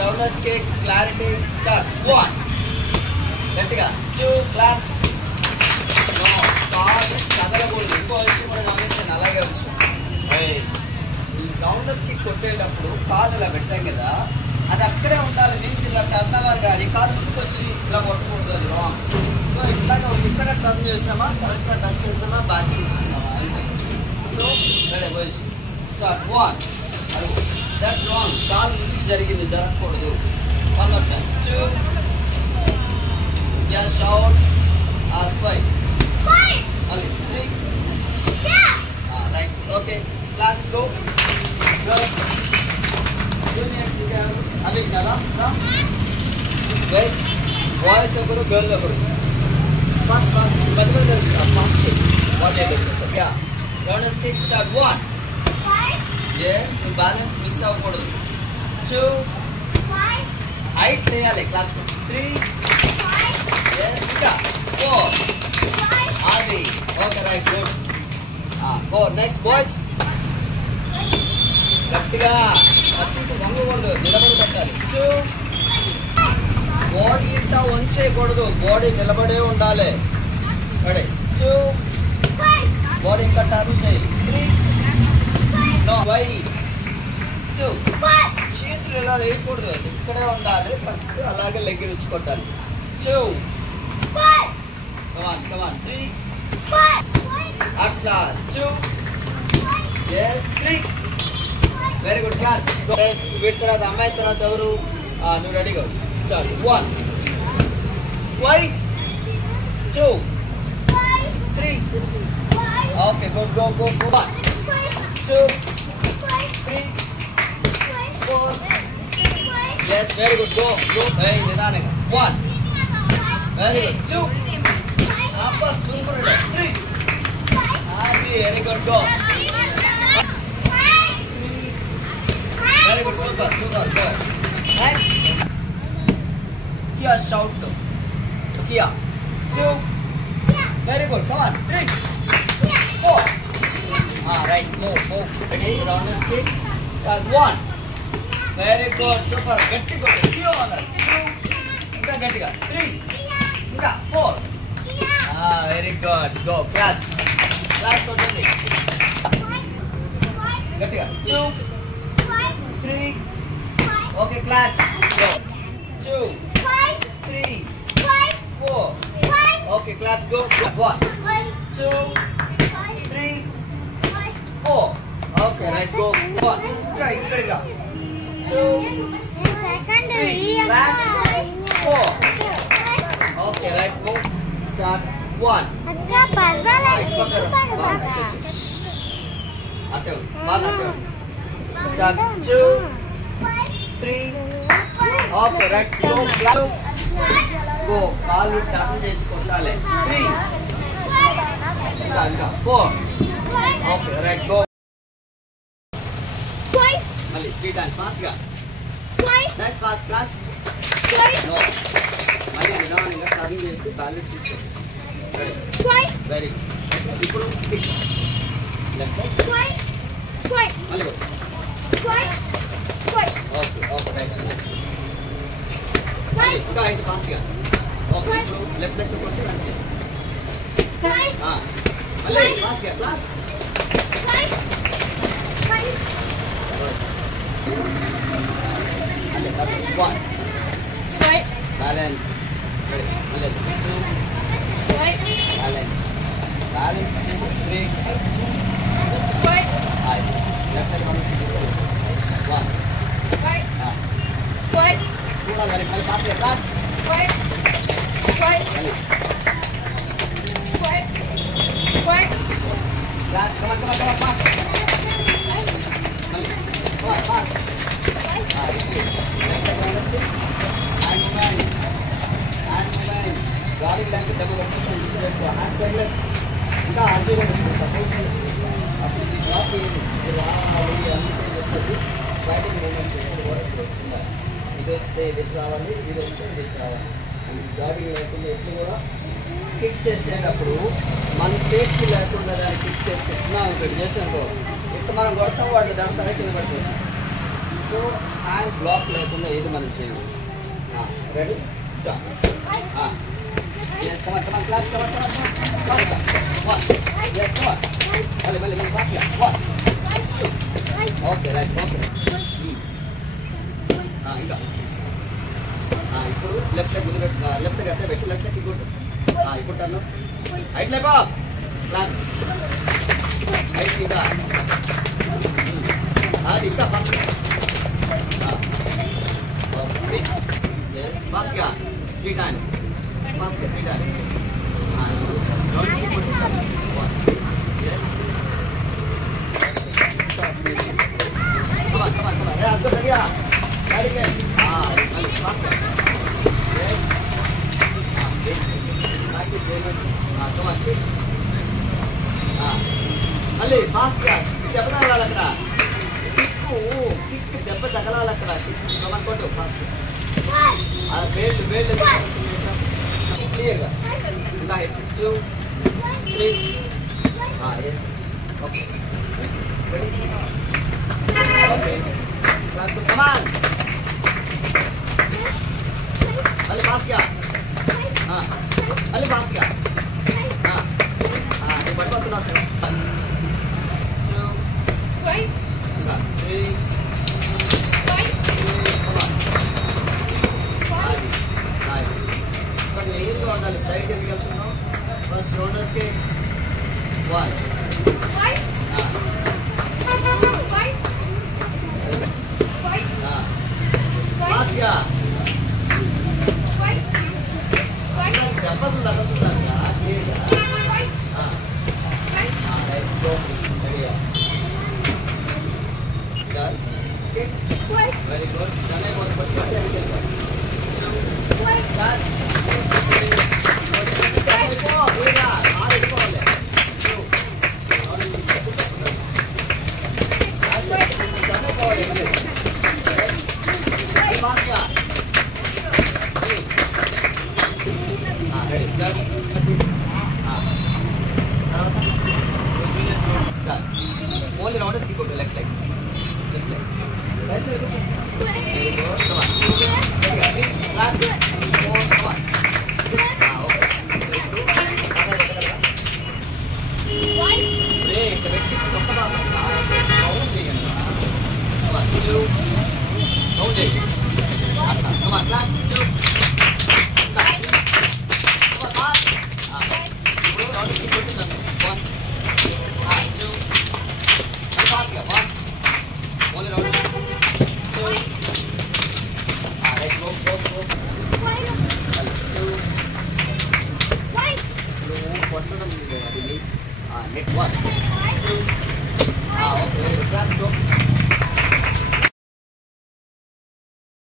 Rounders cake clarity start 1 గట్టిగా 2 class కాలు కదలకూడదు ఇంకో విషయం కూడా గమనించండి అలాగే ఉంచు ఈ రౌండర్స్ కిక్ కొట్టేటప్పుడు కాలు ఇలా పెట్టాం కదా అది అక్కడే ఉండాలి మీన్స్ ఇలా టర్న్ అవ్వాలి కానీ కాలు ముందుకొచ్చి ఇలా కొట్టకూడదు అది రాంగ్ సో ఇట్లాగా ఇక్కడ టర్న్ చేసామా కరెక్ట్గా టచ్ చేసామా బ్యాక్ తీసుకున్నామా అంతే సో రెడీ పొజిషన్ స్టార్ట్ 1 అది దట్స్ రాంగ్ కాలు ముందుకు జరిగింది జరగకూడదు 1 more time 2 yeah shout spike only 3 right okay let's go juniors again ali nala wait boys ఒకరు girl ఒకరు fast బదులు fast what they do yeah round kick start 1 yes you balance miss అవ్వకూడదు 2 height చేయాలి class 3 yes ఇంకా 4 అది okay right good go next boys గట్టిగా అటు వంగకూడదు నిలబడి పెట్టాలి 2 బాడీ ఇంట వంచేయకూడదు బాడీ నిలబడే ఉండాలి రెడీ 2 బాడీ ఇంకా టర్న్ చేయి 3 no why 2 చేతులు ఇలా వేయకూడదు ఇక్కడే ఉండాలి కరెక్ట్ అలాగే లెగ్ రుచి కొట్టాలి 2 come on 3 అట్లా 2 yes 3 వెరీ గుడ్ క్లాస్ వీటి తర్వాత అమ్మాయి తర్వాత ఎవరు నువ్వు రెడీగా start 1 స్క్వైట్ 2 3 okay good go 1 2 3 4 yes very good go hey నిదానంగా 1 very good 2 అబ్బా సూపర్ 3 అది very good go very good super go next Kia shout Kia 2 very good come on 3 4 right move ready round this kick start 1 very good super గట్టి కొట్టు Kia 2 ఇంకా గట్టిగా 3 ఇంకా 4 very good go class కొట్టండి గట్టిగా 2 3 okay class go 2 3 4 okay class go 1 2 3 4 okay right go 1 try go 2 3 class 4 okay right move start 1 अच्छा परवाला अटो start 2 3 okay right go go కాలు టర్న్ చేసుకుంటాలే 3 ఇంకా 4 okay right go మళ్ళీ 3 times fast గా next fast class no మళ్ళీ నిదానంగా turn చేసి బ్యాలెన్స్ తీసుకో very good ఇప్పుడు kick left side మళ్ళీ go okay right ఇంకా అయితే ఫాస్ట్ గా ఓకే లెఫ్ట్ లెగ్ కొట్టి రండి మళ్ళీ ఫాస్ట్ గా క్లాస్ అదే 1 బ్యాలెన్స్ మళ్ళీ 2 బ్యాలెన్స్ 3 left leg on 1 पूरा मेरे खाली पास लेता स्क्वाट चलिए स्क्वाट यार कम पास पास गाड़ी लेके डबल हैंड पहले ఇంకా ఆజీ కూడా సపోర్ట్ అప్పుడు ఈ డ్రాప్ ఫైటింగ్ మూమెంట్స్ ఇది వస్తే ఇది రావాలి ఇది వస్తే ఇది రావాలి గాడి లేకుండా ఎప్పుడు కూడా కిక్ చేసేటప్పుడు మన సేఫ్టీ లేకుండా దాన్ని కిక్ చేస్తే ఇక్కడ చేసానుకో ఇక్కడ మనం కొడతాం వాళ్ళు దాని తల కింద పడుతుంది సో హ్యాండ్ బ్లాక్ లేకుండా ఏది మనం చేయాలి. Ready start. Yes, come on, class, come on. One. Yes, come on. Mali, class here. One. Okay, right, okay. ఇంకా ఇప్పుడు లెఫ్ట్ లెగ్ ముందు లెఫ్ట్ లెగ్ అంటే పెట్టు లెఫ్ట్ లెగ్ ఇప్పుడు ఇప్పుడు టర్న్ హైట్ లేపా క్లాస్ హైట్ ఇంకా అది ఇంకా ఫాస్ట్ ఓకే ఫాస్ట్ గా 3 times ఫాస్ట్ గా 3 times come on hey asko ready ah ready ke fast yes back to payment come on quick మళ్ళీ ఫాస్ట్ గా దెబ్బ తగలాలి అక్కడ కిక్ దెబ్బ తగలాలి అక్కడ కమన్ కొట్టు ఫాస్ట్ వేళ్ళు క్లియర్ గా ఇంకా head 2 3 yes okay ready okay come on మళ్ళీ ఫాస్ట్ గా మళ్ళీ ఫాస్ట్ గా నేను పడిపోతున్నా సార్ 2 3 క్లియర్గా ఉండాలి సైడ్ ఎందుకు వెళ్తున్నాం ఫస్ట్ షోల్డర్స్కి 1 ఫాస్ట్గా దెబ్బలు తగ్గుతుందా క్లియర్గా very good Chennai only rounders కి కొట్టు left leg very good come on last 4 come on break కొత్త బాగా రౌండ్ చేయండి come on 2 రౌండ్ చేయండి come on last 2 come on ఇప్పుడు రౌండ్ కి కొట్టున్నాను 1 2 fast గా 1 only round 2 right go 2 కొట్టడం అది మీన్స్ నెట్ 1 2 ఓకే